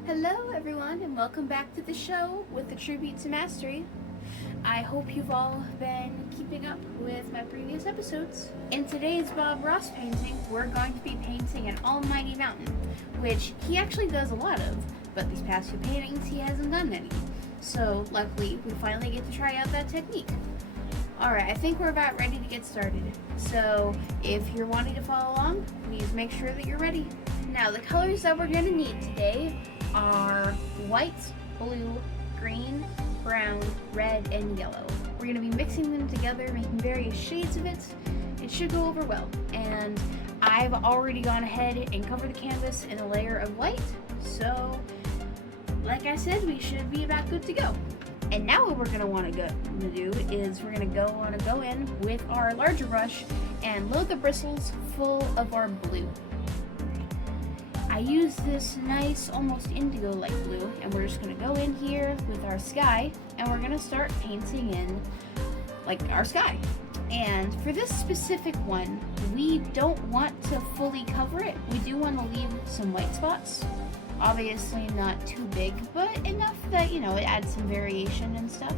Hello everyone and welcome back to the show with the Tribute to Mastery. I hope you've all been keeping up with my previous episodes. In today's Bob Ross painting, we're going to be painting an almighty mountain, which he actually does a lot of, but these past few paintings he hasn't done any. So luckily we finally get to try out that technique. Alright, I think we're about ready to get started. So if you're wanting to follow along, please make sure that you're ready. Now the colors that we're going to need today are white, blue, green, brown, red, and yellow. We're going to be mixing them together, making various shades of it. It should go over well. And I've already gone ahead and covered the canvas in a layer of white, so like I said, we should be about good to go. And now what we're going to want to do is we're going to go in with our larger brush and load the bristles full of our blue. I use this nice, almost indigo light blue, and we're just going to go in here with our sky, and we're going to start painting in, like, our sky. And for this specific one, we don't want to fully cover it. We do want to leave some white spots. Obviously not too big, but enough that, it adds some variation and stuff.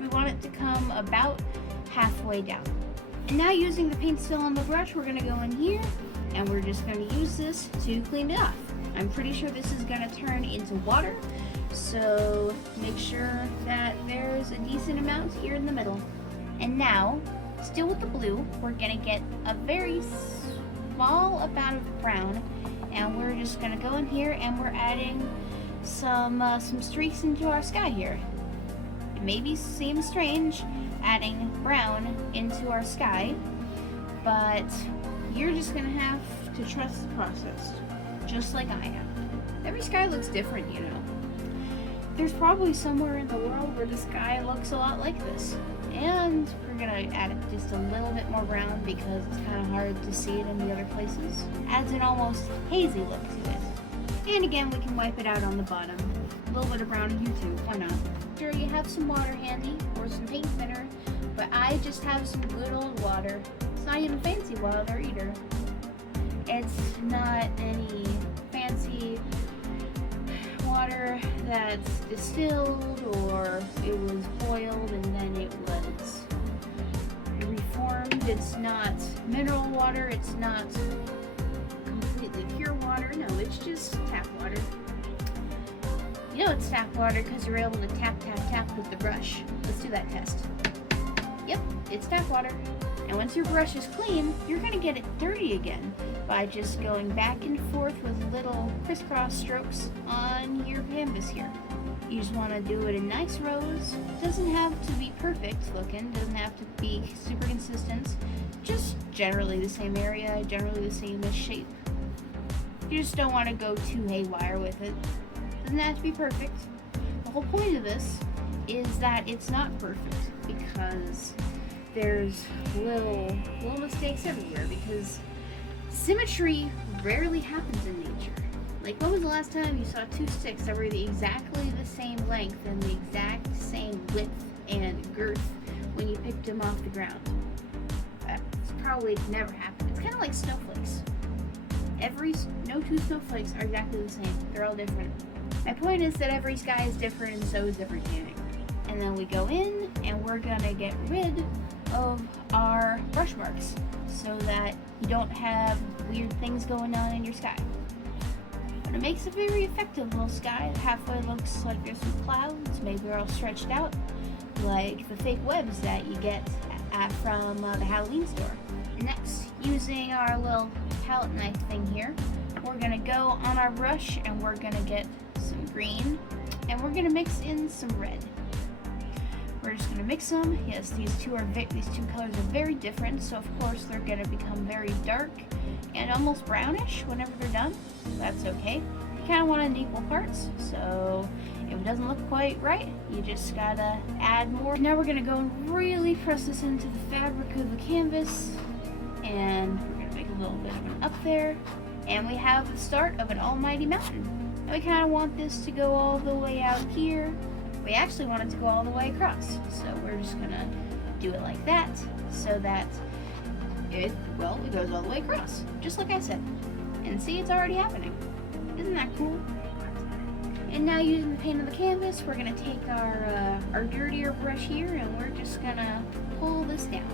We want it to come about halfway down. And now using the paint still on the brush, we're going to go in here, and we're just going to use this to clean it off. I'm pretty sure this is going to turn into water, so make sure that there's a decent amount here in the middle. And now, still with the blue, we're going to get a very small amount of brown, and we're just going to go in here and we're adding some streaks into our sky here. It may seem strange adding brown into our sky, but you're just going to have to trust the process, just like I have. Every sky looks different, There's probably somewhere in the world where the sky looks a lot like this. And we're going to add just a little bit more brown because it's kind of hard to see it in the other places. Adds an almost hazy look to it. And again, we can wipe it out on the bottom. A little bit of brown in here too, why not? Sure, you have some water handy or some paint thinner, but I just have some good old water. It's not even fancy water either. It's not any fancy water that's distilled or it was boiled and then it was reformed. It's not mineral water. It's not completely pure water. No, it's just tap water. You know it's tap water because you're able to tap, tap, tap with the brush. Let's do that test. Yep, it's tap water. And once your brush is clean, you're going to get it dirty again by just going back and forth with little crisscross strokes on your canvas here. You just want to do it in nice rows. It doesn't have to be perfect looking, doesn't have to be super consistent, just generally the same area, generally the same shape. You just don't want to go too haywire with it. Doesn't have to be perfect. The whole point of this is that it's not perfect because there's little mistakes everywhere, because symmetry rarely happens in nature. Like, when was the last time you saw two sticks that were exactly the same length and the exact same width and girth when you picked them off the ground? That's probably never happened. It's kind of like snowflakes. No two snowflakes are exactly the same. They're all different. My point is that every sky is different, and so is different painting. And then we go in and we're gonna get rid of our brush marks so that you don't have weird things going on in your sky. But it makes a very effective little sky. Halfway looks like there's some clouds, maybe they're all stretched out, like the fake webs that you get from the Halloween store. Next, using our little palette knife thing here, we're gonna go on our brush and we're gonna get some green and we're gonna mix in some red. We're just gonna mix them. Yes, these two colors are very different, so of course they're gonna become very dark and almost brownish whenever they're done. That's okay. You kind of want it in equal parts, so if it doesn't look quite right, you just gotta add more. Now we're gonna go and really press this into the fabric of the canvas, and we're gonna make a little bit of an up there, and we have the start of an almighty mountain. And we kind of want this to go all the way out here. We actually want it to go all the way across, so we're just gonna do it like that, so that it goes all the way across, just like I said. And see, it's already happening. And now using the paint on the canvas, we're gonna take our dirtier brush here and we're just gonna pull this down.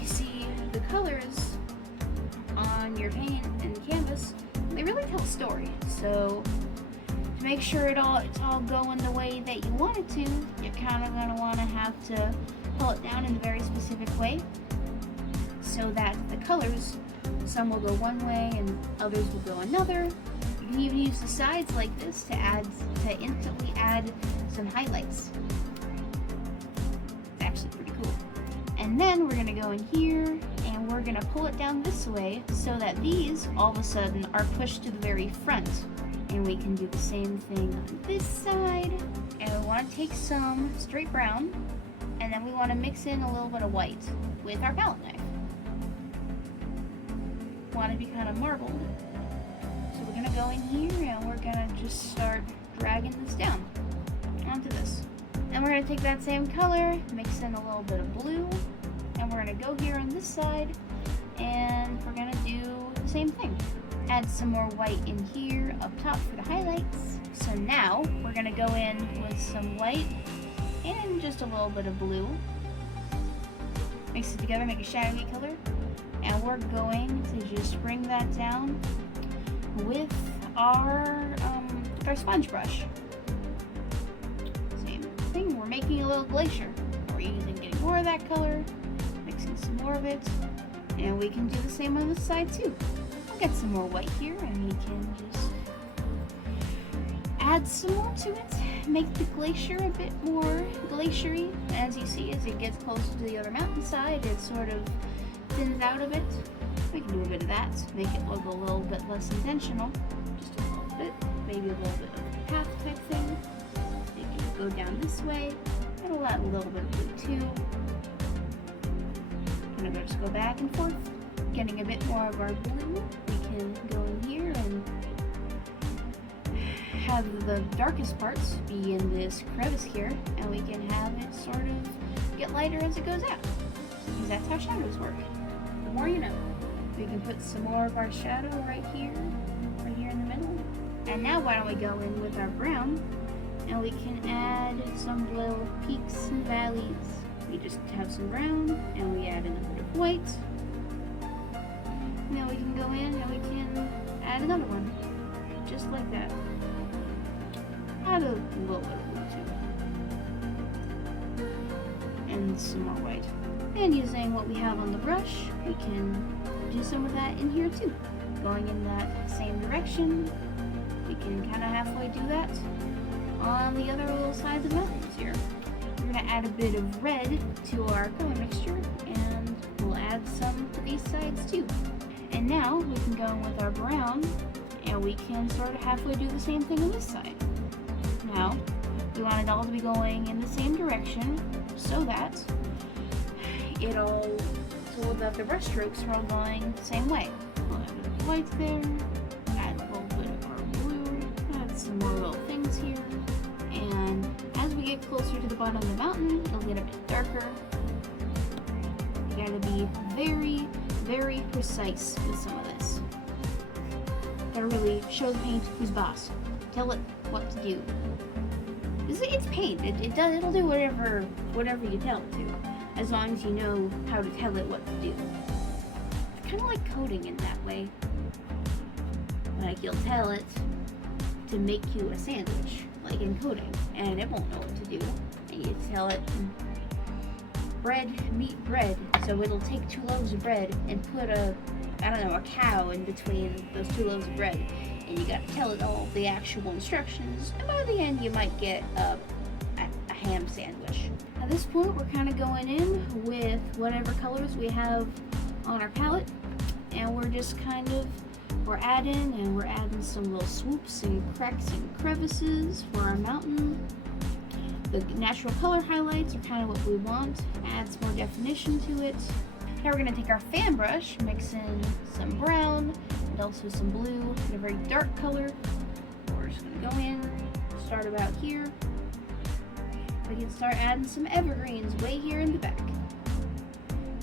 You see the colors on your paint and canvas, they really tell a story. So to make sure it's all going the way that you want it to, you're kind of gonna wanna have to pull it down in a very specific way so that the colors, some will go one way and others will go another. You can even use the sides like this to instantly add some highlights. It's actually pretty cool. And then we're gonna go in here and we're gonna pull it down this way so that these all of a sudden are pushed to the very front. And we can do the same thing on this side. And we want to take some straight brown and then we want to mix in a little bit of white with our palette knife. Want to be kind of marbled. So we're gonna go in here and we're gonna just start dragging this down onto this. Then we're gonna take that same color, mix in a little bit of blue, and we're gonna go here on this side and we're gonna do the same thing. Add some more white in here up top for the highlights. So now we're gonna go in with some white and just a little bit of blue. Mix it together, make a shadowy color. And we're going to just bring that down with our sponge brush. Same thing, we're making a little glacier. We're getting more of that color, mixing some more of it, and we can do the same on this side too. We'll get some more white here and we can just add some more to it, make the glacier a bit more glaciery. As you see, as it gets closer to the other mountainside, it sort of thins out a bit. We can do a bit of that, make it look a little bit less intentional, just a little bit, maybe a little bit of a path type thing. You can go down this way, and we'll add a little bit of blue too. Gonna just go back and forth, getting a bit more of our blue. We can go in here and have the darkest parts be in this crevice here, and we can have it sort of get lighter as it goes out, because that's how shadows work. The more you know. We can put some more of our shadow right here in the middle. And now why don't we go in with our brown and we can add some little peaks and valleys. We just have some brown and we add in a bit of white. Now we can go in and we can add another one, just like that. Add a little bit of blue too. And some more white. And using what we have on the brush, we can do some of that in here too. Going in that same direction, we can kind of halfway do that on the other little sides of the mountains here. We're going to add a bit of red to our color mixture, and we'll add some to these sides too. And now we can go in with our brown, and we can sort of halfway do the same thing on this side. Now, we want it all to be going in the same direction so that so that the brush strokes are all going the same way. We'll add a bit of white there, add a little bit of our blue, add some more little things here, and as we get closer to the bottom of the mountain, it'll get a bit darker. You gotta be very, very precise with some of this. Gotta really show the paint who's boss. Tell it what to do. It's paint. It'll do whatever you tell it to, as long as you know how to tell it what to do. It's kind of like coding in that way. Like, you'll tell it to make you a sandwich, like in coding, and it won't know what to do. And you tell it, meat bread, so it'll take 2 loaves of bread and put a cow in between those 2 loaves of bread. And you gotta tell it all the actual instructions, and by the end you might get a ham sandwich. At this point, we're kind of going in with whatever colors we have on our palette, and we're just we're adding some little swoops and cracks and crevices for our mountain. The natural color highlights are kind of what we want, adds more definition to it. Now we're going to take our fan brush, mix in some brown and also some blue in a very dark color. We're just going to go in, start about here. We can start adding some evergreens way here in the back.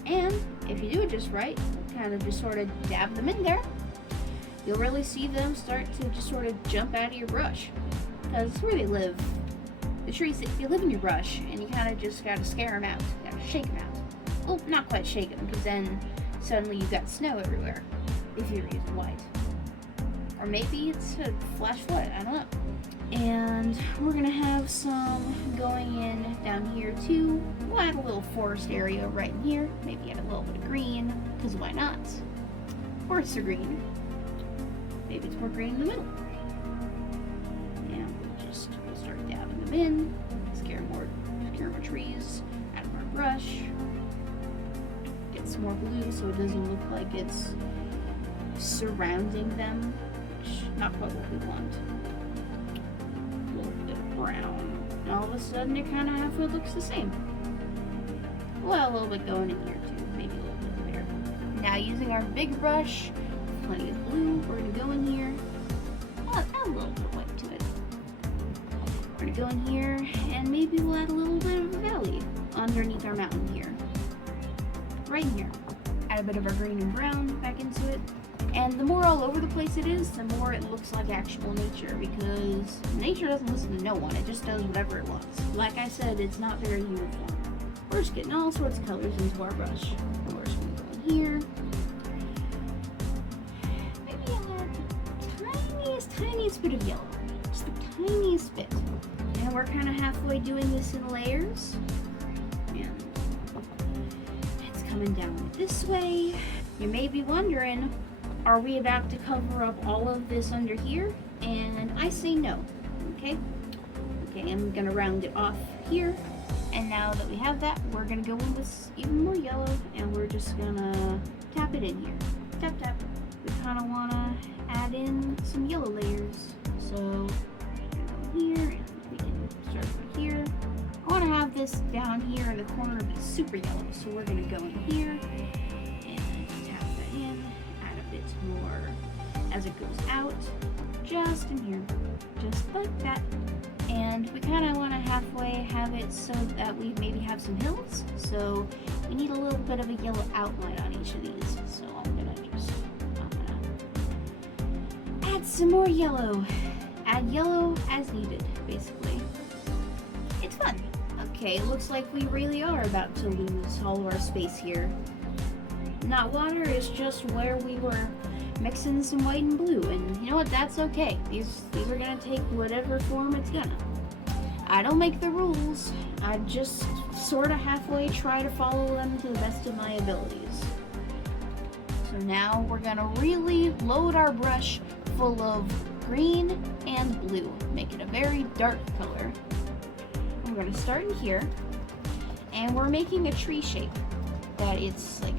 And if you do it just right, kind of just sort of dab them in there. you'll really see them start to just sort of jump out of your brush. Because that's where they live. The trees, they live in your brush, and you kind of just gotta scare them out. You gotta shake them out. Well, not quite shake them, because then suddenly you've got snow everywhere. If you're using white. Or maybe it's a flash flood, I don't know. And we're gonna have some going in down here too. We'll add a little forest area right in here. Maybe add a little bit of green, because why not? Forests are green. Maybe it's more green in the middle. And we'll start dabbing them in. Scare more trees. Add more brush. Get some more blue so it doesn't look like it's surrounding them, which not quite what we want. A little bit of brown. And all of a sudden it kind of halfway looks the same. Well, a little bit going in here too. Maybe a little bit there. Now using our big brush, plenty of blue, we're going to go in here. Add a little bit of white to it. We're going to go in here and maybe we'll add a little bit of a valley underneath our mountain here. Right in here. Add a bit of our green and brown back into it. And the more all over the place it is, the more it looks like actual nature, because nature doesn't listen to no one, it just does whatever it wants. Like I said, it's not very uniform. We're just getting all sorts of colors into our brush. We're just going to go in here. Maybe add the tiniest bit of yellow. Just the tiniest bit. And we're kind of halfway doing this in layers. And it's coming down this way. You may be wondering, are we about to cover up all of this under here? And I say no, okay? Okay, I'm gonna round it off here. And now that we have that, we're gonna go in with even more yellow, and we're just gonna tap it in here. Tap, tap. We kinda wanna add in some yellow layers. So, here, and we can start right here. I wanna have this down here in the corner be super yellow, so we're gonna go in here, and tap that in. More as it goes out, just in here, just like that. And we kind of want to halfway have it so that we maybe have some hills, so we need a little bit of a yellow outline on each of these. So I'm gonna add some more yellow. Add yellow as needed, basically. It's fun. Okay, looks like we really are about to lose all of our space here. Not water, it's just where we were mixing some white and blue, and you know what, that's okay. These are gonna take whatever form it's gonna. I don't make the rules, I just sort of halfway try to follow them to the best of my abilities. So now we're gonna really load our brush full of green and blue, make it a very dark color. We're gonna start in here, and we're making a tree shape that it's like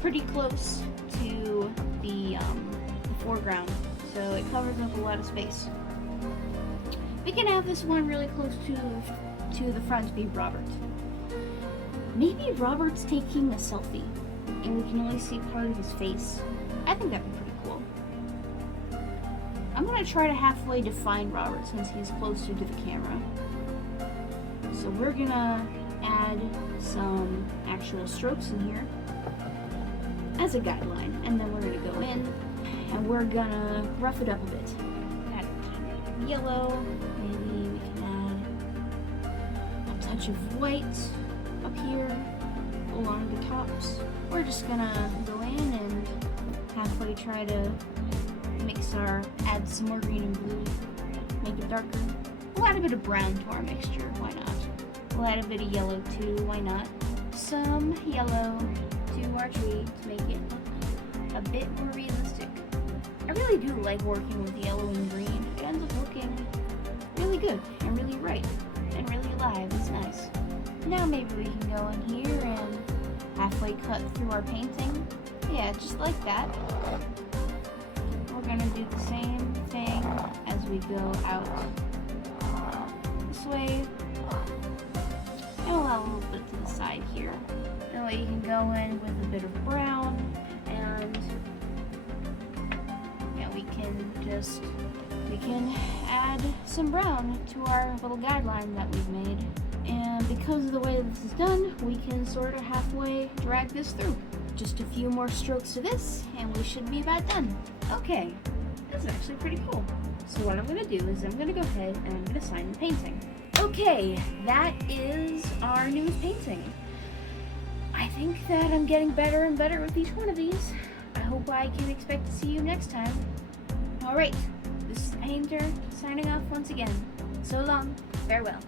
pretty close to the foreground, so it covers up a lot of space. We can have this one really close to the front be Robert. Maybe Robert's taking a selfie, and we can only see part of his face. I think that'd be pretty cool. I'm gonna try to halfway define Robert since he's closer to the camera. So we're gonna add some actual strokes in here as a guideline, and then we're going to go in and we're going to rough it up a bit. Add yellow, maybe we can add a touch of white up here along the tops. We're just going to go in and halfway try to add some more green and blue, make it darker. We'll add a bit of brown to our mixture, why not? We'll add a bit of yellow too, why not? Some yellow to our tree to make it look a bit more realistic. I really do like working with yellow and green. It ends up looking really good and really right and really alive. It's nice. Now maybe we can go in here and halfway cut through our painting. Yeah, just like that. We're gonna do the same thing as we go out this way. And we'll add a little bit to the side here. That way you can go in with a bit of brown, and yeah, we can add some brown to our little guideline that we've made. And because of the way this is done, we can sort of halfway drag this through. Just a few more strokes to this, and we should be about done. Okay, This is actually pretty cool. So what I'm going to do is I'm going to go ahead and I'm going to sign the painting. Okay, that is our newest painting. I think that I'm getting better and better with each one of these. I hope I can expect to see you next time. Alright, this is the painter signing off once again. So long, farewell.